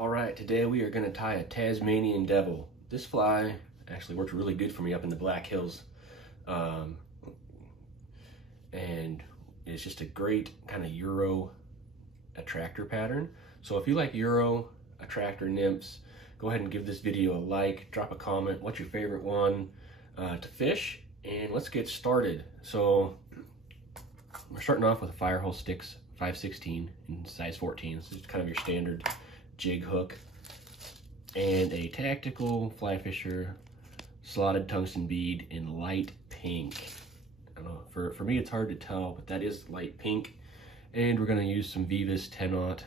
Alright, today we are going to tie a Tasmanian Devil. This fly actually worked really good for me up in the Black Hills. And it's just a great kind of Euro attractor pattern. So if you like Euro attractor nymphs, go ahead and give this video a like, drop a comment, what's your favorite one to fish, and let's get started. So we're starting off with a Firehole Sticks 5/16 in size 14. This is kind of your standard jig hook, and a tactical fly fisher slotted tungsten bead in light pink. I don't know, for me it's hard to tell, but that is light pink. And we're going to use some Veevus 10-aught.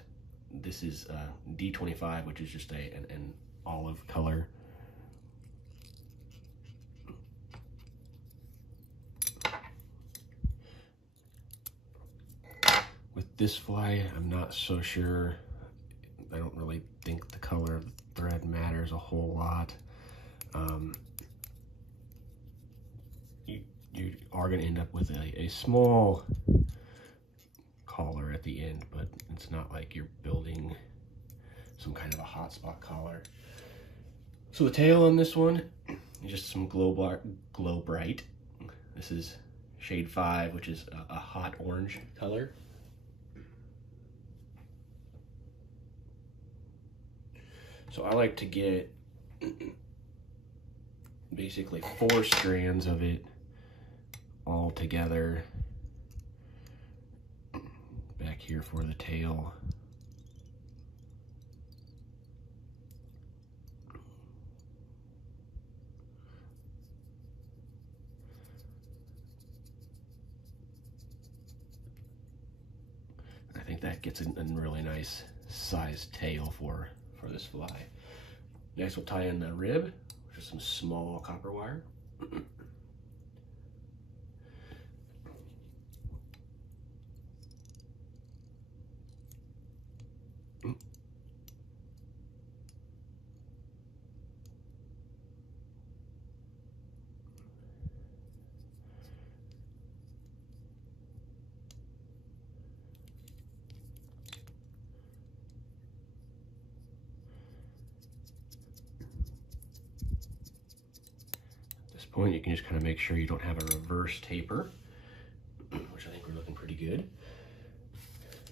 This is D25, which is just an olive color. With this fly, I'm not so sure. I don't really think the color of the thread matters a whole lot. You are going to end up with a small collar at the end, but it's not like you're building some kind of a hotspot collar. So the tail on this one is just some Glo-Brite. This is shade 5, which is a hot orange color. So I like to get basically 4 strands of it all together back here for the tail. I think that gets a really nice sized tail for this fly. Next we'll tie in the rib, which is some small copper wire. Point, you can just kind of make sure you don't have a reverse taper, which I think we're looking pretty good.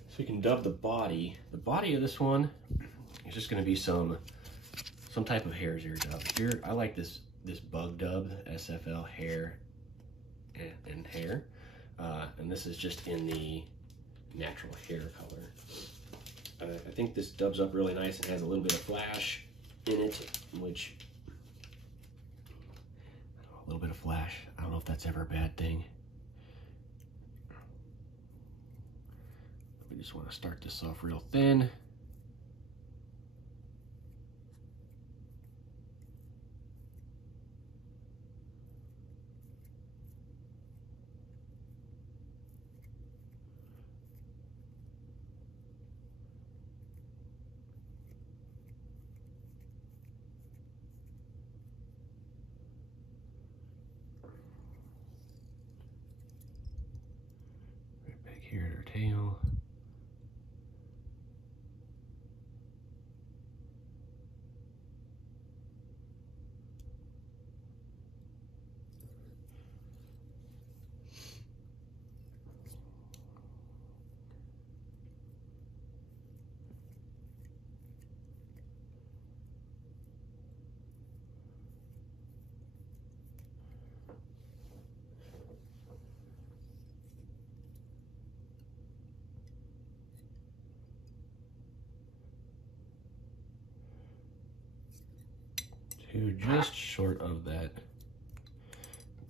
So you can dub the body. The body of this one is just going to be some type of hare's ear dub. Here, I like this bug dub, SFL Hare and Hare, and this is just in the natural hair color. I think this dubs up really nice and has a little bit of flash in it, which a little bit of flash, I don't know if that's ever a bad thing. We just want to start this off real thin. Here at her tail. To just short of that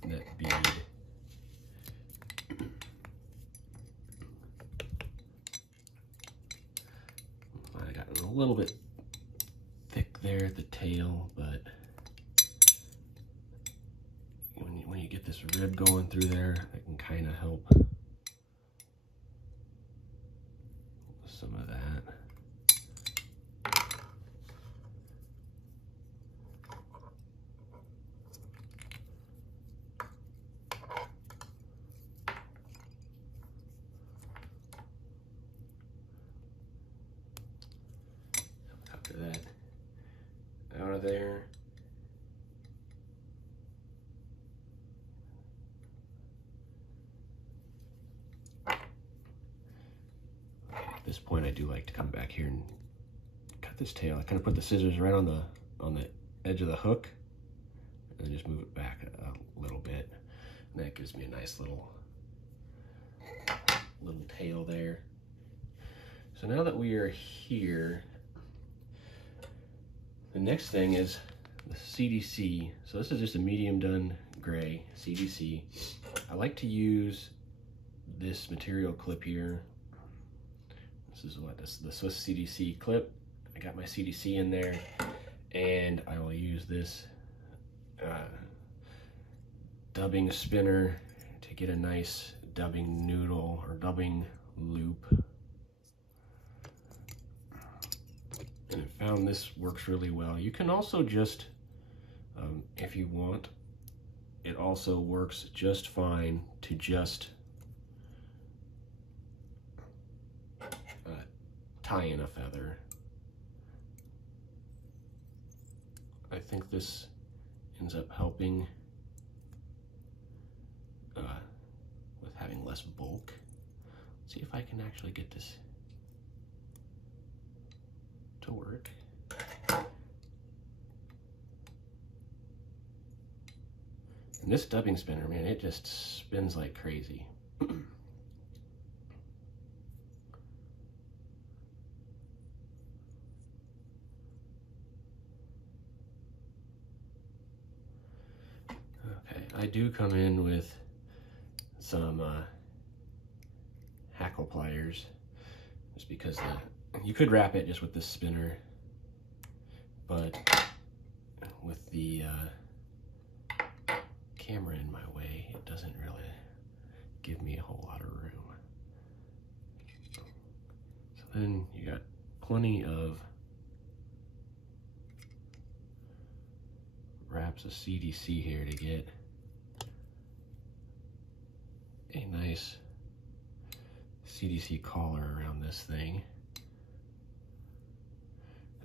bead. I got a little bit thick there at the tail, but when you get this rib going through there, it can kind of help some of that. of there. At this point, I do like to come back here and cut this tail. I kind of put the scissors right on the edge of the hook, and then just move it back a little bit. And that gives me a nice little tail there. So now that we are here, the next thing is the CDC. So this is just a medium done gray CDC. I like to use this material clip here. This is the Swiss CDC clip. I got my CDC in there, and I will use this dubbing spinner to get a nice dubbing noodle or dubbing loop. And I found this works really well. You can also just, if you want, it also works just fine to just tie in a feather. I think this ends up helping with having less bulk. Let's see if I can actually get this to work. And this dubbing spinner, man, it just spins like crazy. Okay, I do come in with some hackle pliers, just because you could wrap it just with this spinner, but with the camera in my way, it doesn't really give me a whole lot of room. So then you got plenty of wraps of CDC here to get a nice CDC collar around this thing.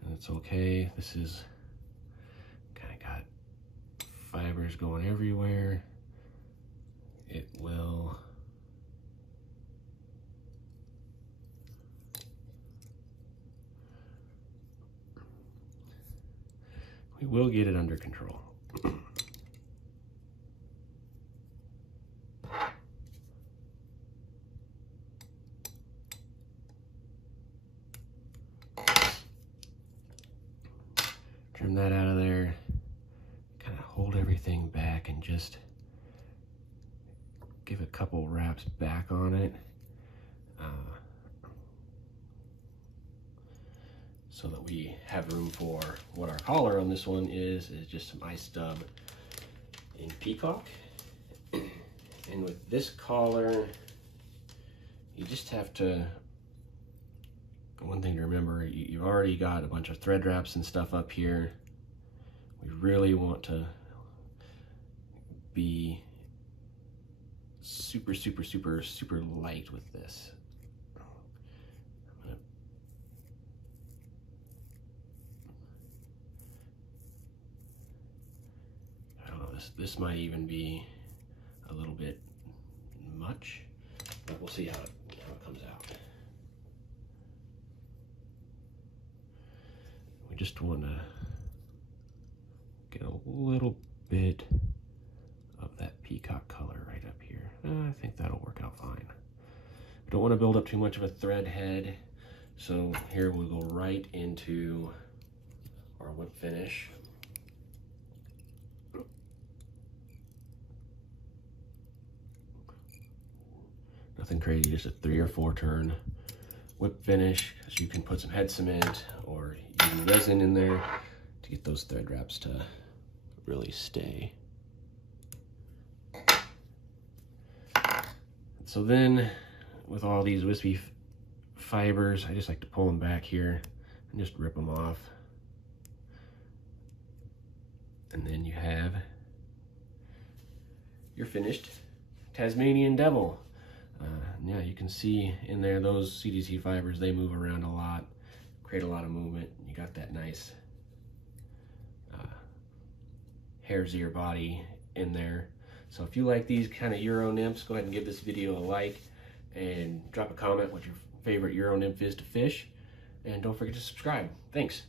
And it's okay. This is kind of got fibers going everywhere. It will we will get it under control. Trim that out of there, kind of hold everything back and just give a couple wraps back on it, so that we have room for what our collar on this one is just some ice dub in Peacock. And with this collar, you just have to, one thing to remember, you've already got a bunch of thread wraps and stuff up here. We really want to be super, super, super, super light with this. I don't know, this might even be a little bit much, but we'll see how it comes out. We just want to get a little bit of that peacock color right up here. I think that'll work out fine. We don't want to build up too much of a thread head, so here we'll go right into our whip finish. Nothing crazy, just a 3 or 4 turn whip finish, because you can put some head cement or even resin in there to get those thread wraps to really stay. So then, with all these wispy fibers, I just like to pull them back here and just rip them off. And then you have your finished Tasmanian Devil. Yeah, you can see in there those CDC fibers, they move around a lot, create a lot of movement. You got that nice hare's ear body in there. So if you like these kind of Euro nymphs, go ahead and give this video a like and drop a comment what your favorite Euro nymph is to fish. And don't forget to subscribe. Thanks.